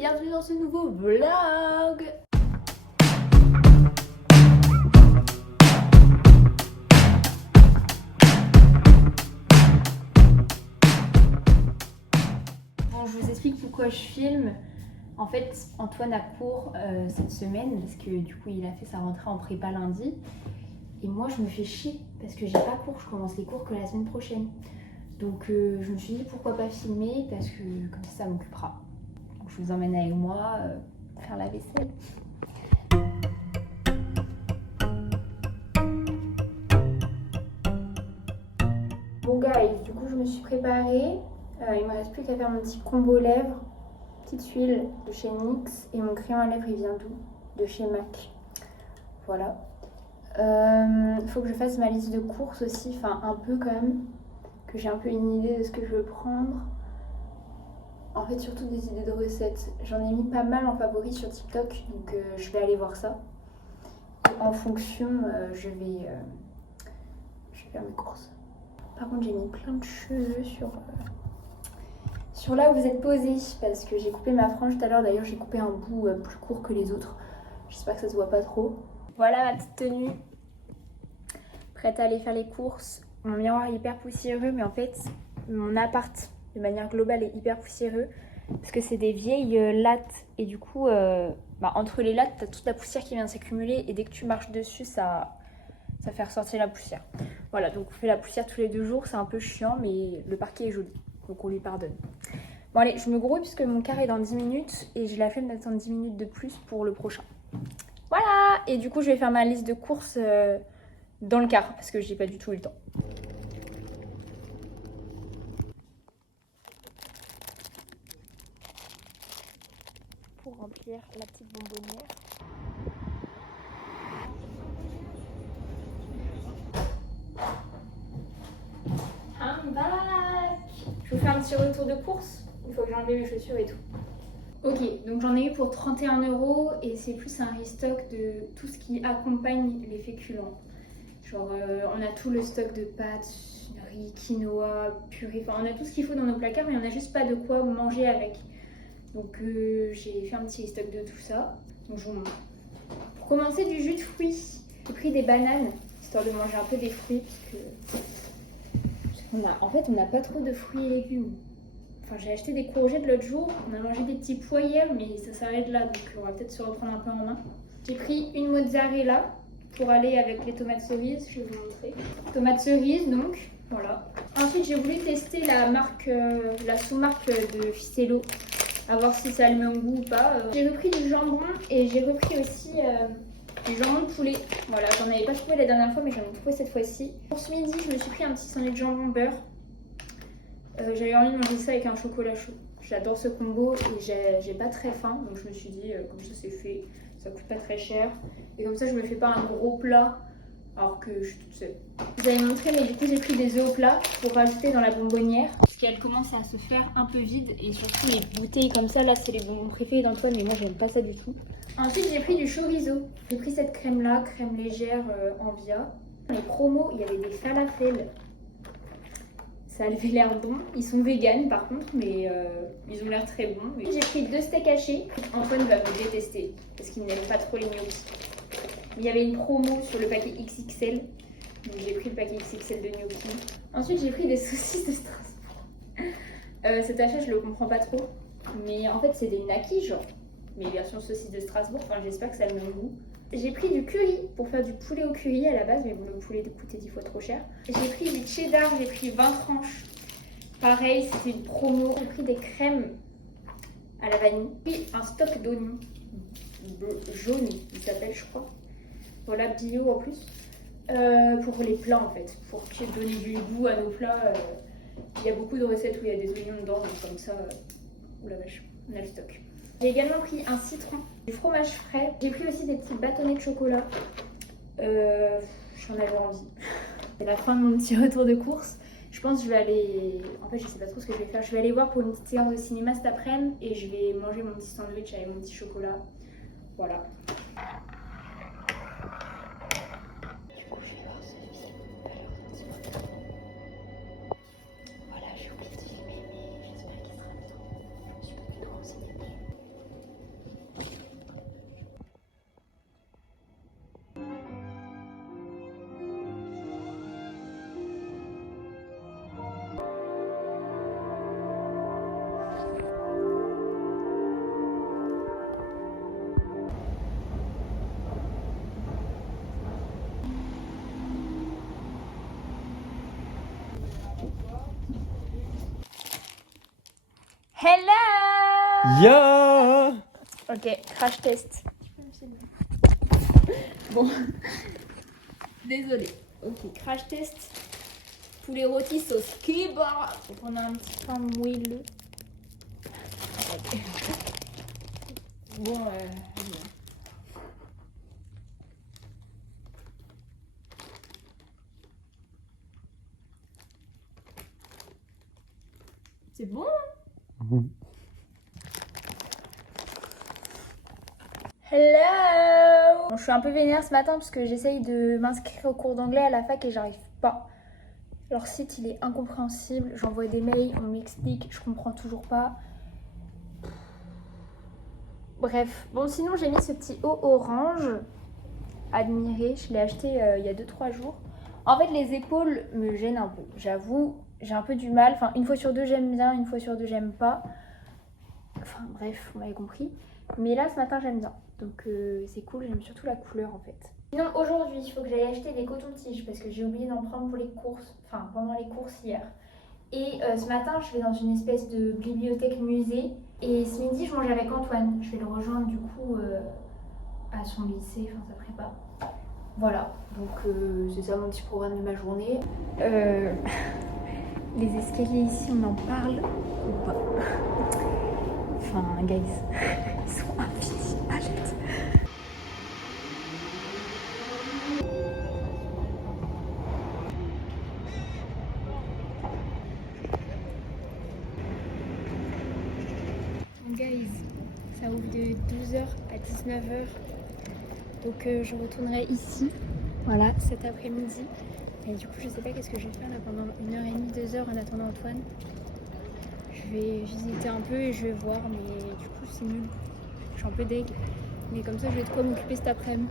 bienvenue dans ce nouveau vlog. Bon, je vous explique pourquoi je filme. En fait, Antoine a cours cette semaine parce que du coup il a fait sa rentrée en prépa lundi. Et moi je me fais chier parce que j'ai pas cours, je commence les cours que la semaine prochaine. Donc je me suis dit pourquoi pas filmer parce que comme ça m'occupera. Donc je vous emmène avec moi faire la vaisselle. Bon guys, du coup je me suis préparée. Il me reste plus qu'à faire mon petit combo lèvres. Petite huile de chez NYX et mon crayon à lèvres il vient d'où? De chez MAC. Voilà. Faut que je fasse ma liste de courses aussi, enfin un peu quand même, que j'ai un peu une idée de ce que je veux prendre. En fait surtout des idées de recettes. J'en ai mis pas mal en favori sur TikTok, donc je vais aller voir ça. Et en fonction, je vais faire mes courses. Par contre j'ai mis plein de cheveux sur là où vous êtes posés, parce que j'ai coupé ma frange tout à l'heure. D'ailleurs j'ai coupé un bout plus court que les autres. J'espère que ça se voit pas trop. Voilà ma petite tenue. Prête à aller faire les courses. Mon miroir est hyper poussiéreux, mais en fait mon appart de manière globale est hyper poussiéreux parce que c'est des vieilles lattes et du coup entre les lattes t'as toute la poussière qui vient de s'accumuler et dès que tu marches dessus ça fait ressortir la poussière. Voilà, donc on fait la poussière tous les 2 jours, c'est un peu chiant mais le parquet est joli donc on lui pardonne. Bon allez, je me grouille puisque mon quart est dans 10 minutes et j'ai la flemme d'attendre 10 minutes de plus pour le prochain. Voilà, et du coup je vais faire ma liste de courses dans le car parce que j'ai pas du tout eu le temps. Pour remplir la petite bonbonnière. I'm back. Je vous fais un petit retour de course. Il faut que j'enlève mes chaussures et tout. Ok, donc j'en ai eu pour 31 € et c'est plus un restock de tout ce qui accompagne les féculents. Genre on a tout le stock de pâtes, riz, quinoa, purée, enfin on a tout ce qu'il faut dans nos placards mais on n'a juste pas de quoi manger avec. Donc j'ai fait un petit stock de tout ça. Donc je vous montre. Pour commencer, du jus de fruits. J'ai pris des bananes, histoire de manger un peu des fruits en fait on n'a pas trop de fruits et légumes. Enfin j'ai acheté des courgettes l'autre jour, on a mangé des petits pois hier mais ça s'arrête là donc on va peut-être se reprendre un peu en main. J'ai pris une mozzarella pour aller avec les tomates cerises, je vais vous montrer. Tomates cerises donc, voilà. Ensuite j'ai voulu tester la marque, la sous-marque de Ficello, à voir si ça a le même goût ou pas. J'ai repris du jambon et j'ai repris aussi du jambon de poulet. Voilà, j'en avais pas trouvé la dernière fois mais j'en ai trouvé cette fois-ci. Pour ce midi je me suis pris un petit sandwich jambon beurre. J'avais envie de manger ça avec un chocolat chaud. J'adore ce combo et j'ai pas très faim donc je me suis dit comme ça c'est fait, ça coûte pas très cher et comme ça je me fais pas un gros plat alors que je suis toute seule. Je vous avais montré mais du coup j'ai pris des œufs au plat pour rajouter dans la bonbonnière parce qu'elle commence à se faire un peu vide et surtout les bouteilles comme ça là c'est les bonbons préférés d'Antoine mais moi j'aime pas ça du tout. Ensuite j'ai pris du chorizo. J'ai pris cette crème là, crème légère en via. Dans les promos il y avait des falafels. Ça avait l'air bon. Ils sont véganes par contre, mais ils ont l'air très bons. J'ai pris 2 steaks hachés. Antoine va me détester parce qu'il n'aime pas trop les gnocchis. Il y avait une promo sur le paquet XXL. Donc j'ai pris le paquet XXL de gnocchis. Ensuite j'ai pris des saucisses de Strasbourg. Cet achat je le comprends pas trop. Mais en fait c'est des nakis genre. Mais version saucisse de Strasbourg. Enfin j'espère que ça a le même goût. J'ai pris du curry pour faire du poulet au curry à la base, mais bon, le poulet coûtait 10 fois trop cher. J'ai pris du cheddar, j'ai pris 20 tranches. Pareil, c'était une promo. J'ai pris des crèmes à la vanille. Puis un stock d'oignons jaune, il s'appelle, je crois. Voilà, bio en plus. Pour les plats en fait, pour donner du goût à nos plats. Il y a beaucoup de recettes où il y a des oignons dedans, donc comme ça, oula vache, on a le stock. J'ai également pris un citron, du fromage frais. J'ai pris aussi des petits bâtonnets de chocolat. J'en avais envie. C'est la fin de mon petit retour de course. Je pense que je vais aller... En fait, je sais pas trop ce que je vais faire. Je vais aller voir pour une petite séance de cinéma cet après-midi et je vais manger mon petit sandwich avec mon petit chocolat. Voilà. Du coup, je vais voir ce film. Voilà, j'ai oublié de filmer, mais j'espère qu'il sera bien. Je suis pas du tout au cinéma. Hello! Ya. Ok, crash test. Bon, désolé. Ok, crash test. Poulet rôti sauce kebab. Faut qu'on a un petit pain moelleux. Bon, c'est bon. Hello! Bon, je suis un peu vénère ce matin parce que j'essaye de m'inscrire au cours d'anglais à la fac et j'arrive pas. Leur site il est incompréhensible, j'envoie des mails, on m'explique, je comprends toujours pas. Bref, bon sinon j'ai mis ce petit haut orange, admiré, je l'ai acheté il y a 2-3 jours. En fait les épaules me gênent un peu, j'avoue, j'ai un peu du mal, enfin une fois sur deux j'aime bien, une fois sur deux j'aime pas. Enfin bref, vous m'avez compris. Mais là ce matin j'aime bien, donc c'est cool, j'aime surtout la couleur en fait. Sinon aujourd'hui il faut que j'aille acheter des cotons-tiges parce que j'ai oublié d'en prendre pour les courses, enfin pendant les courses hier. Et ce matin je vais dans une espèce de bibliothèque musée et ce midi je mange avec Antoine. Je vais le rejoindre du coup à son lycée, enfin sa prépa. Voilà, donc c'est ça mon petit programme de ma journée. Les escaliers ici on en parle ou pas? Enfin guys, ils sont infinis à l'aide. Guys, ça ouvre de 12h à 19h. Donc je retournerai ici, voilà, cet après-midi. Et du coup, je sais pas qu'est-ce que je vais faire là pendant 1h30, 2h en attendant Antoine. Je vais visiter un peu et je vais voir, mais du coup, c'est nul. Je suis un peu deg. Mais comme ça, je vais de quoi m'occuper cet après-midi.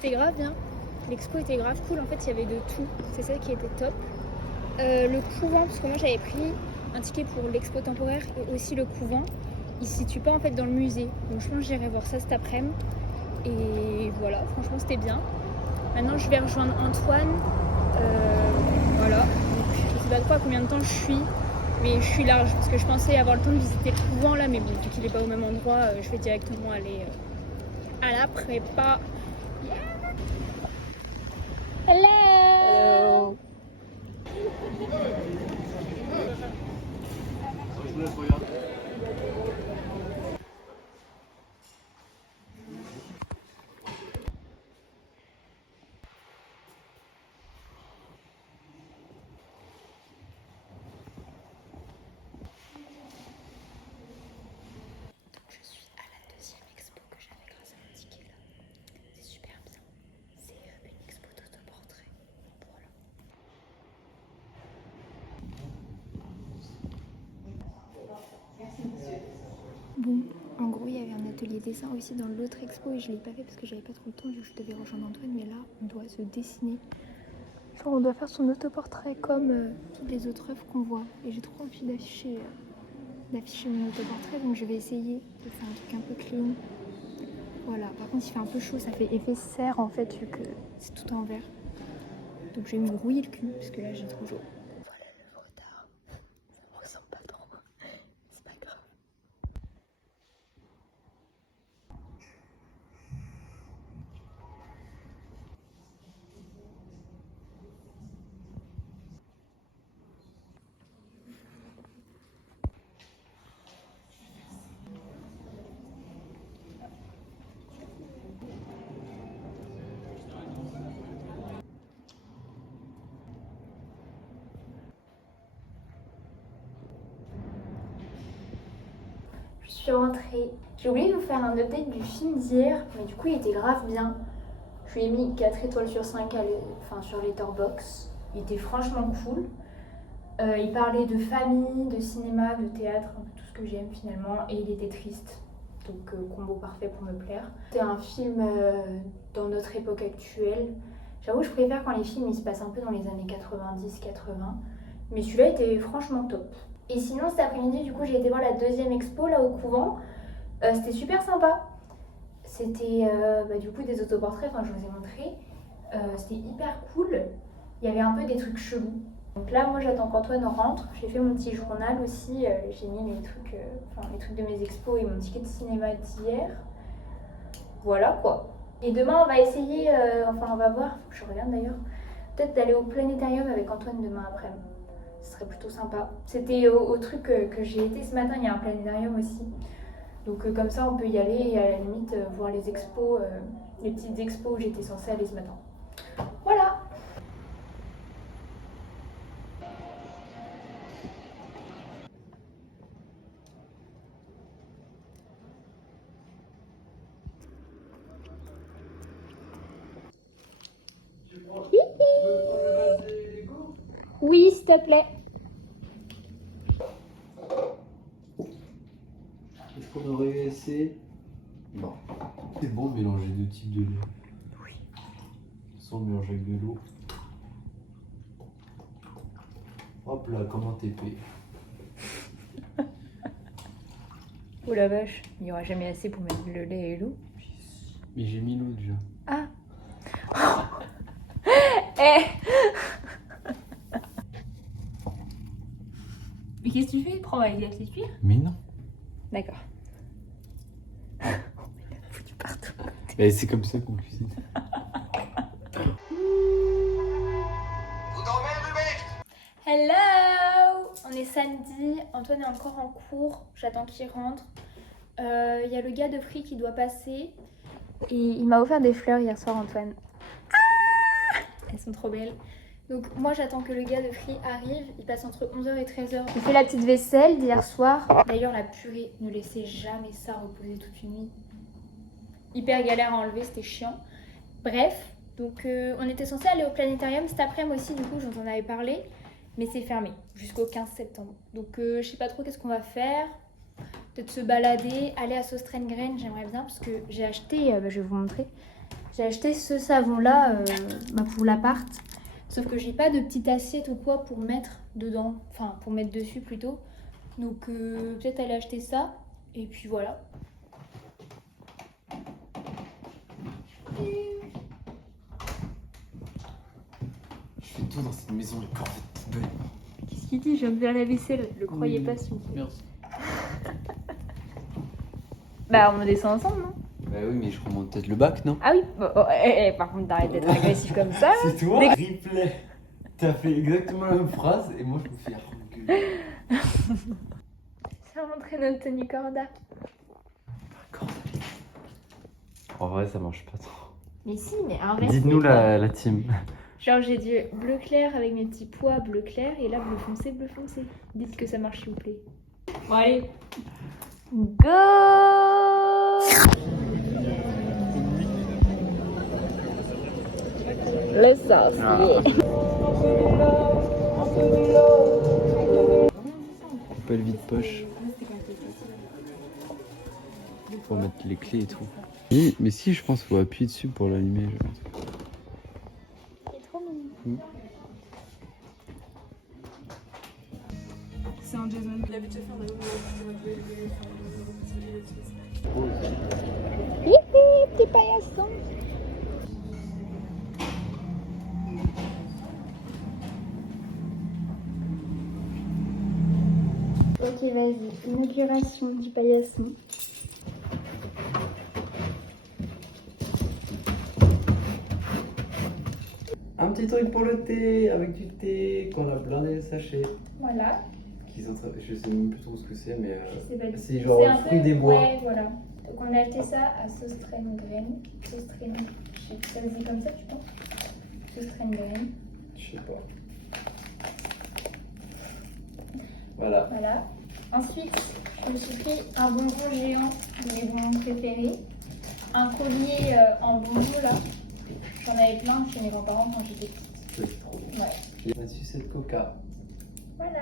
C'était grave bien. L'expo était grave cool. En fait, il y avait de tout. C'est ça qui était top. Le couvent, parce que moi j'avais pris un ticket pour l'expo temporaire et aussi le couvent. Il se situe pas en fait dans le musée. Donc je pense que j'irai voir ça cet après-midi. Et voilà, franchement c'était bien. Maintenant je vais rejoindre Antoine. Voilà. Donc, je sais pas trop à combien de temps je suis. Mais je suis large parce que je pensais avoir le temps de visiter le couvent là. Mais bon, vu qu'il est pas au même endroit, je vais directement aller à la prépa. Hello. Bon, en gros, il y avait un atelier dessin aussi dans l'autre expo et je l'ai pas fait parce que j'avais pas trop le temps vu que je devais rejoindre Antoine. Mais là, on doit se dessiner. Genre, on doit faire son autoportrait comme toutes les autres œuvres qu'on voit. Et j'ai trop envie d'afficher mon autoportrait, donc je vais essayer de faire un truc un peu clean. Voilà, par contre, il fait un peu chaud, ça fait effet serre en fait, vu que c'est tout en vert. Donc je vais me rouiller le cul parce que là j'ai trop chaud. Voilà le retard. Ça me ressemble pas trop. C'est pas grave. Je suis rentrée. J'ai oublié de vous faire un update du film d'hier, mais du coup il était grave bien. Je lui ai mis 4 étoiles sur 5 sur Letterboxd. Il était franchement cool. Il parlait de famille, de cinéma, de théâtre, un peu tout ce que j'aime finalement, et il était triste. Donc combo parfait pour me plaire. C'est un film dans notre époque actuelle. J'avoue, je préfère quand les films ils se passent un peu dans les années 90-80, mais celui-là était franchement top. Et sinon cet après-midi, du coup, j'ai été voir la deuxième expo là au couvent. C'était super sympa. C'était du coup des autoportraits, enfin je vous ai montré. C'était hyper cool. Il y avait un peu des trucs chelous. Donc là, moi j'attends qu'Antoine rentre. J'ai fait mon petit journal aussi. J'ai mis les trucs de mes expos et mon ticket de cinéma d'hier. Voilà quoi. Et demain, on va essayer, on va voir, faut que je regarde d'ailleurs, peut-être d'aller au planétarium avec Antoine demain après-midi. Ce serait plutôt sympa. C'était au truc que j'ai été ce matin, il y a un planétarium aussi. Donc comme ça, on peut y aller et à la limite voir les expos, les petites expos où j'étais censée aller ce matin. Voilà. Oui, s'il te plaît. Est-ce qu'on aurait assez? Non. C'est bon de mélanger deux types de lait. Oui. Sans mélanger avec de l'eau. Hop là, comme un TP. Oh la vache, il n'y aura jamais assez pour mettre le lait et l'eau. Mais j'ai mis l'eau déjà. Ah. Eh. Mais qu'est-ce que tu fais? Prends avec la clé de cuir? Mais non. D'accord. Foutu partout. Et c'est comme ça qu'on cuisine. Hello! On est samedi, Antoine est encore en cours, j'attends qu'il rentre. Il y a le gars de Free qui doit passer. Et il m'a offert des fleurs hier soir, Antoine. Ah! Elles sont trop belles. Donc moi j'attends que le gars de Free arrive, il passe entre 11h et 13h. Il fait la petite vaisselle d'hier soir. D'ailleurs la purée, ne laissez jamais ça reposer toute une nuit. Hyper galère à enlever, c'était chiant. Bref, donc on était censé aller au planétarium cet après-midi aussi, du coup j'en avais parlé. Mais c'est fermé jusqu'au 15 septembre. Donc je sais pas trop qu'est-ce qu'on va faire. Peut-être se balader, aller à Sostrengren, j'aimerais bien parce que j'ai acheté, je vais vous montrer. J'ai acheté ce savon-là pour l'appart. Sauf que j'ai pas de petite assiette ou quoi pour mettre dedans, enfin pour mettre dessus plutôt. Donc peut-être aller acheter ça. Et puis voilà. Je fais tout dans cette maison, les corvettes de poubelle. Qu'est-ce qu'il dit? Je viens de faire la vaisselle. Le croyez pas s'il vous plaît. Merci. Bah on descend ensemble, non? Bah oui, mais je remonte peut-être le bac, non? Ah oui, par contre t'arrêtes d'être agressif comme ça. C'est toi? Replay. T'as fait exactement la même phrase et moi je me fais reculer. Je vais montrer notre tenue corda. En vrai, ça marche pas trop. Mais si, mais en vrai. Dites-nous la team. Genre j'ai dit bleu clair avec mes petits pois bleu clair et là bleu foncé, bleu foncé. Dites que ça marche s'il vous plaît. Bon allez. Go! Le sauce. Pas le vide-poche. pour mettre les clés et tout. Oui, mais si, je pense qu'il faut appuyer dessus pour l'allumer. C'est trop mignon. C'est un Jason. Il avait déjà fait un Petit paillasson. Ok, vas-y. Inauguration du paillasson. Un petit truc pour le thé, avec du thé qu'on a blindé les sachets. Voilà. Je sais même plus trop ce que c'est, mais C'est pas du- c'est genre c'est le un fruit peu- des bois. Ouais, voilà. Donc on a acheté ça à Sostrengren. Sostrengren. Je sais pas, ça se dit comme ça, tu penses? Sostrengren. Je sais pas. Voilà. Voilà. Ensuite, je me suis pris un bonbon géant de mes bonbons préférés. Un collier en bonbon là. J'en avais plein chez mes grands-parents quand j'étais petite. C'est trop bon. Ouais. J'ai une sucette Coca. Voilà.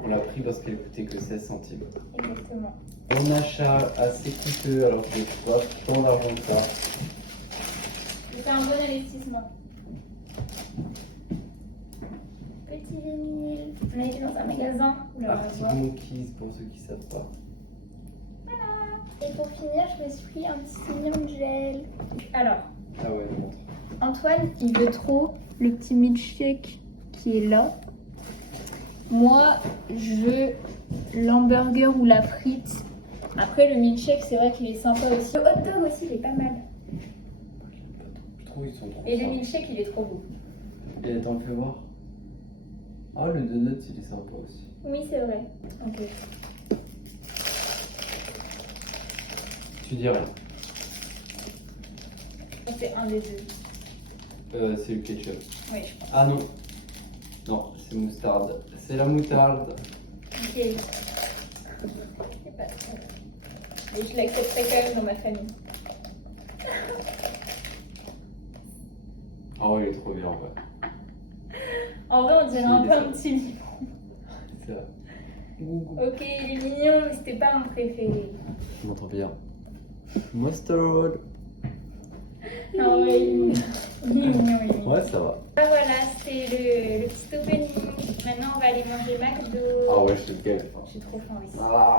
On l'a pris parce qu'elle coûtait que 16 centimes. Exactement. Un achat assez coûteux alors que je pas tant d'argent que ça. C'est un bon investissement. Petit vinyle. On a été dans un magasin. Où là, on va Arctic voir. Monkeys pour ceux qui savent pas. Et pour finir, je me suis pris un petit mignon de gel. Alors, Ah ouais, montre. Antoine, il veut trop le petit milkshake qui est là. Moi, je veux l'hamburger ou la frite. Après, le milkshake, c'est vrai qu'il est sympa aussi. Le hot dog aussi, il est pas mal. Je trouve ils sont trop Et le simples. milkshake, il est trop beau. Et t'en fais voir. Ah, le donut, il est sympa aussi. Oui, c'est vrai. Ok. Tu dis rien. C'est un des deux. C'est le ketchup. Oui, je pense. Ah non. Non, c'est moutarde. C'est la moutarde. Ok. C'est pas trop. Mais je l'accepterai quand même dans ma famille. Oh, il est trop bien en vrai. En vrai, on dirait un peu un petit livre. C'est vrai. Ok, il est mignon, mais c'était pas mon préféré. Je m'entends bien. Mustard. Non, ouais, il est mignon. Il est mignon, il est mignon. Ouais, ça va. Ah, voilà, c'était le petit opening. Maintenant, on va aller manger McDo. Ah ouais, je te le gag. J'ai trop faim aussi. Ah.